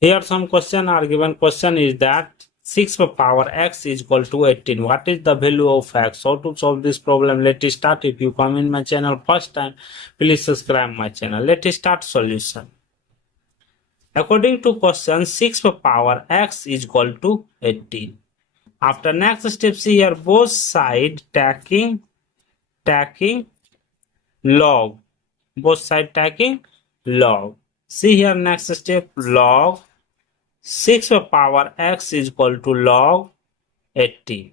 Here some question are given. Question is that 6 power x is equal to 18. What is the value of x? How to solve this problem? Let us start. If you come in my channel first time, please subscribe my channel. Let us start solution. According to question, 6 power x is equal to 18. After next steps here, both side taking log. Both side taking log. See here next step, log 6 power x is equal to log 18.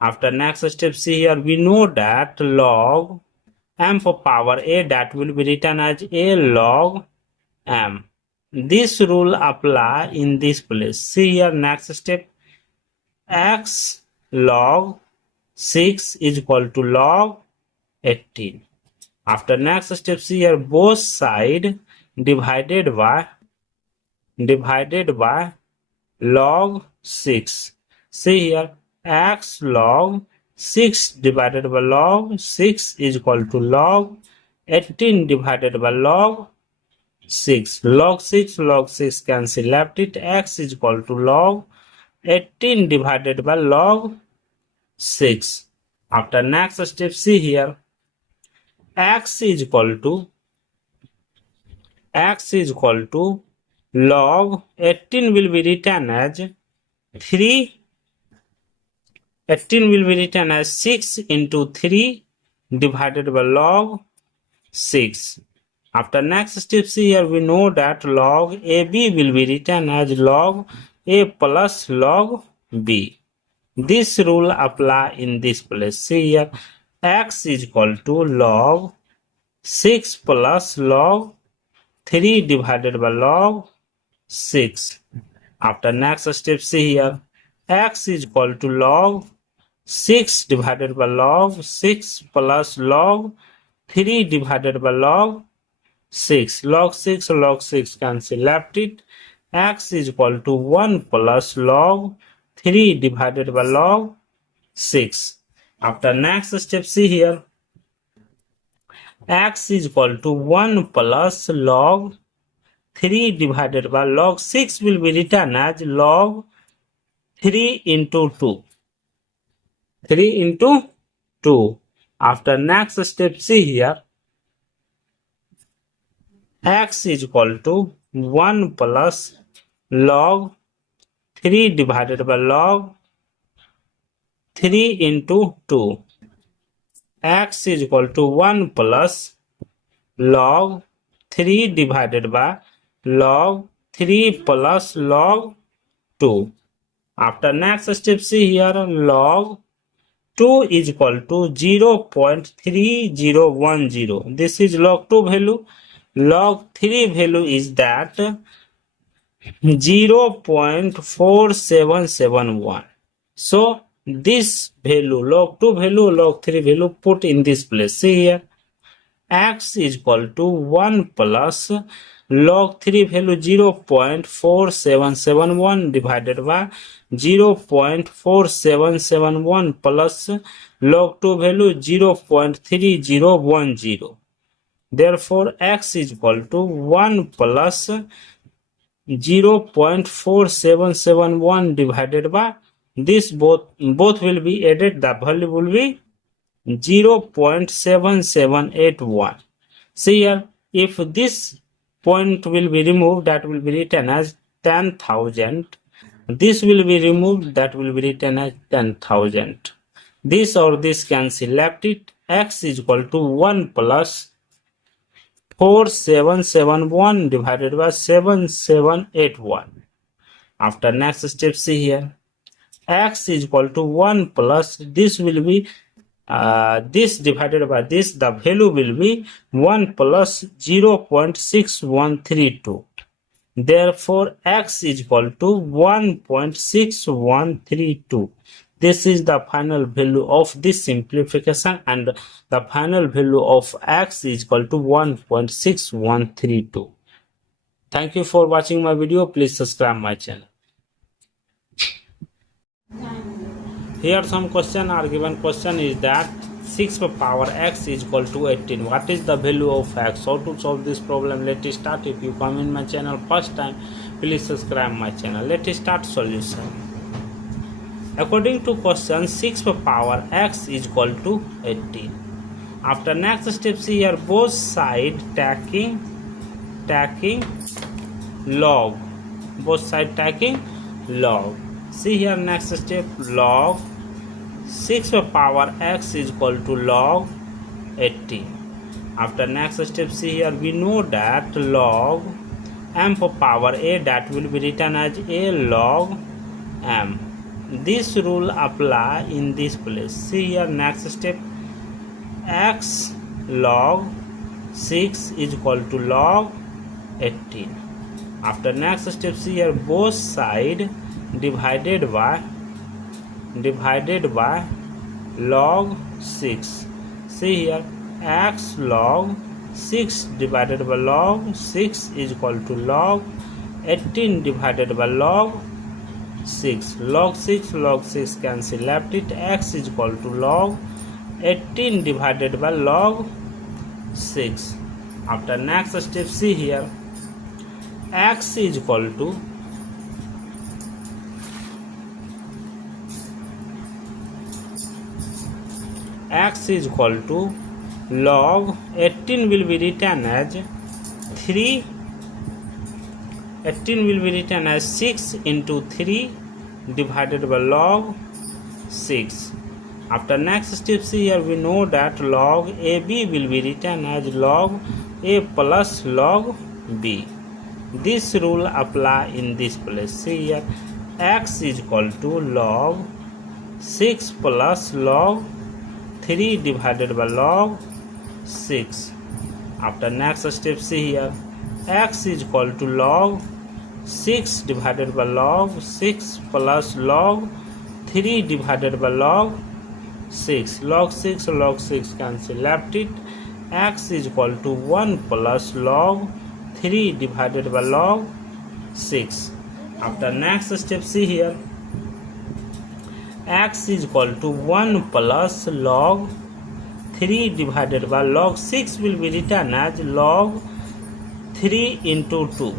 After next step, see here, we know that log m for power a, that will be written as a log m. This rule apply in this place. See here next step, x log 6 is equal to log 18. After next step, see here, both side divided by log 6. See here, x log 6 divided by log 6 is equal to log 18 divided by log 6. Log 6 cancel, left it, x is equal to log 18 divided by log 6. After next step, see here, x is equal to log 18 will be written as 3. 18 will be written as 6 into 3 divided by log 6. After next step, see here, we know that log AB will be written as log A plus log B. This rule apply in this place. See here, x is equal to log 6 plus log 3 divided by log 6. After next step, see here, x is equal to log 6 divided by log 6 plus log 3 divided by log 6. Log 6 cancel, left it, x is equal to 1 plus log 3 divided by log 6. After next step, see here, x is equal to 1 plus log 3 divided by log 6 will be written as log 3 into 2. 3 into 2. After next step, see here, x is equal to 1 plus log 3 divided by log 3 into 2. X is equal to 1 plus log 3 divided by log 3 plus log 2. After next step, see here, log 2 is equal to 0.3010. This is log 2 value. Log 3 value is that 0.4771. So this value, log 2 value, log 3 value, put in this place. See here, x is equal to 1 plus log 3 value 0.4771 divided by 0.4771 plus log 2 value 0.3010. Therefore, x is equal to 1 plus 0.4771 divided by this, both will be added, the value will be 0.7781. See here, if this point will be removed, that will be written as 10,000. This will be removed, that will be written as 10,000. This or this cancel, left it, x is equal to 1 plus 4771 divided by 7781. After next step, see here, x is equal to 1 plus, this will be this divided by this, the value will be 1 plus 0.6132. Therefore, x is equal to 1.6132. This is the final value of this simplification, and the final value of x is equal to 1.6132. Thank you for watching my video. Please subscribe my channel. Here some question are given. Question is that 6 power x is equal to 18. What is the value of x? How to solve this problem? Let us start. If you come in my channel first time, Please subscribe my channel. Let us start solution. According to question, 6 power x is equal to 18. After next step, see here both side taking log. Both side taking log. See here next step, log 6 power x is equal to log 18. After next step, see here we know that log m power a, that will be written as a log m. This rule apply in this place. See here next step, x log 6 is equal to log 18. After next step, see here both side divided by log 6. See here x log 6 divided by log 6 is equal to log 18 divided by log 6. Log 6 cancel, left it, x is equal to log 18 divided by log 6. After next step, see here x is equal to log 18 will be written as 3. 18 will be written as 6 into 3 divided by log 6. After next step, see here we know that log AB will be written as log A plus log B. This rule apply in this place. See here x is equal to log 6 plus log 3 divided by log 6. After next step, see here x is equal to log 6 divided by log 6 plus log 3 divided by log 6. Log 6 cancel, left it, x is equal to 1 plus log 3 divided by log 6. After next step, see here x is equal to 1 plus log 3 divided by log 6 will be written as log 3 into 2.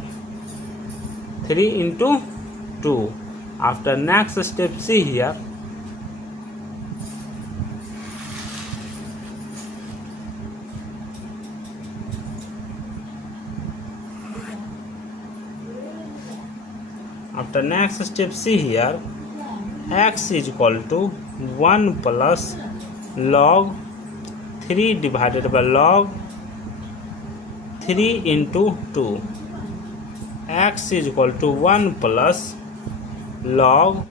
3 into 2. After next step, see here x is equal to 1 plus log 3 divided by log 3 into 2. X is equal to 1 plus log